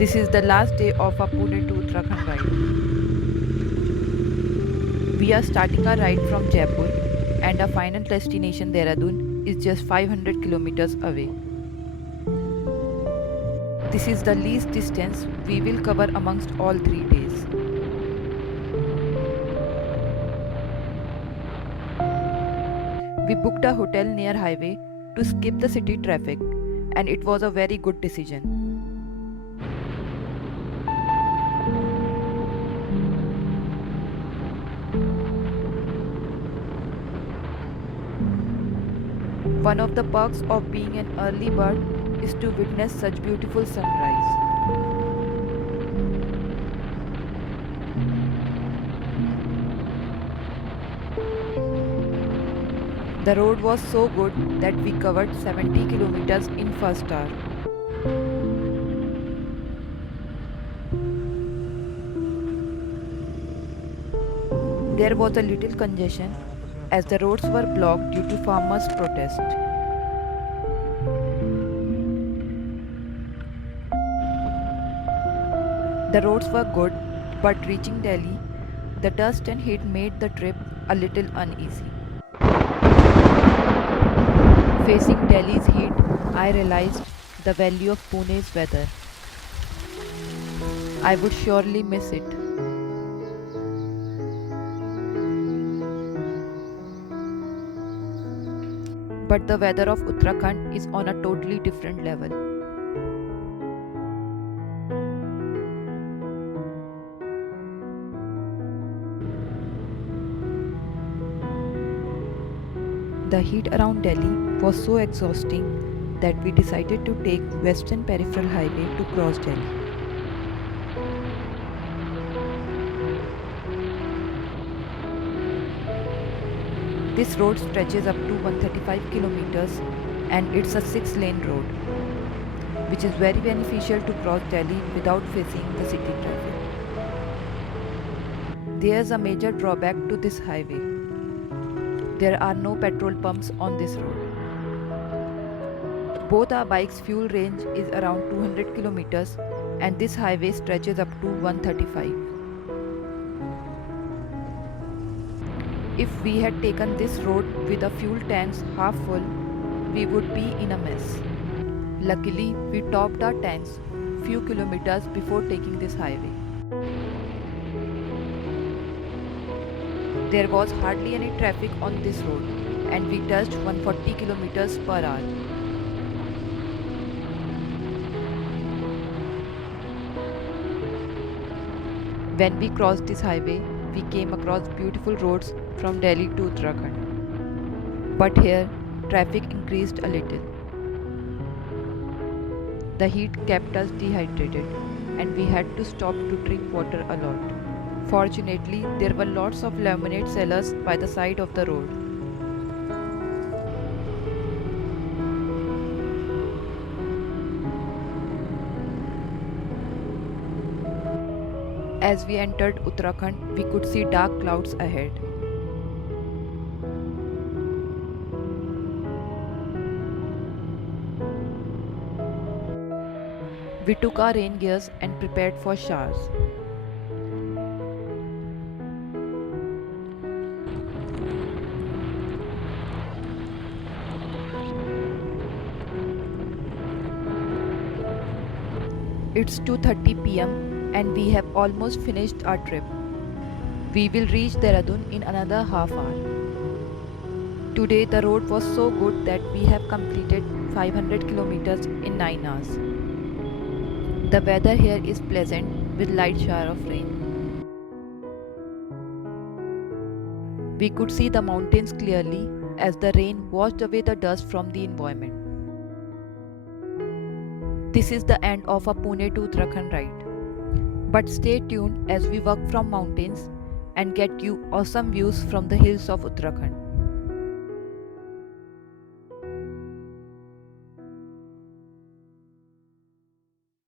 This is the last day of our Pune to Uttarakhand ride. We are starting our ride from Jaipur and our final destination Dehradun is just 500 kilometers away. This is the least distance we will cover amongst all 3 days. We booked a hotel near highway to skip the city traffic and it was a very good decision. One of the perks of being an early bird is to witness such beautiful sunrise. The road was so good that we covered 70 kilometers in first hour. There was a little congestion as the roads were blocked due to farmers' protest. The roads were good, but reaching Delhi, the dust and heat made the trip a little uneasy. Facing Delhi's heat, I realized the value of Pune's weather. I would surely miss it. But the weather of Uttarakhand is on a totally different level. The heat around Delhi was so exhausting that we decided to take Western Peripheral Highway to cross Delhi. This road stretches up to 135 kilometers and it's a 6-lane road, which is very beneficial to cross Delhi without facing the city traffic. There's a major drawback to this highway. There are no petrol pumps on this road. Both our bikes' fuel range is around 200 kilometers and this highway stretches up to 135. If we had taken this road with the fuel tanks half full, we would be in a mess. Luckily, we topped our tanks few kilometers before taking this highway. There was hardly any traffic on this road and we touched 140 kilometers per hour. When we crossed this highway, we came across beautiful roads from Delhi to Uttarakhand. But here, traffic increased a little. The heat kept us dehydrated and we had to stop to drink water a lot. Fortunately, there were lots of lemonade sellers by the side of the road. As we entered Uttarakhand, we could see dark clouds ahead. We took our rain gears and prepared for showers. It's 2:30 p.m. and we have almost finished our trip. We will reach Dehradun in another half hour. Today the road was so good that we have completed 500 kilometers in 9 hours. The weather here is pleasant with light shower of rain. We could see the mountains clearly as the rain washed away the dust from the environment. This is the end of our Pune to Uttarakhand ride. But stay tuned as we walk from mountains and get you awesome views from the hills of Uttarakhand.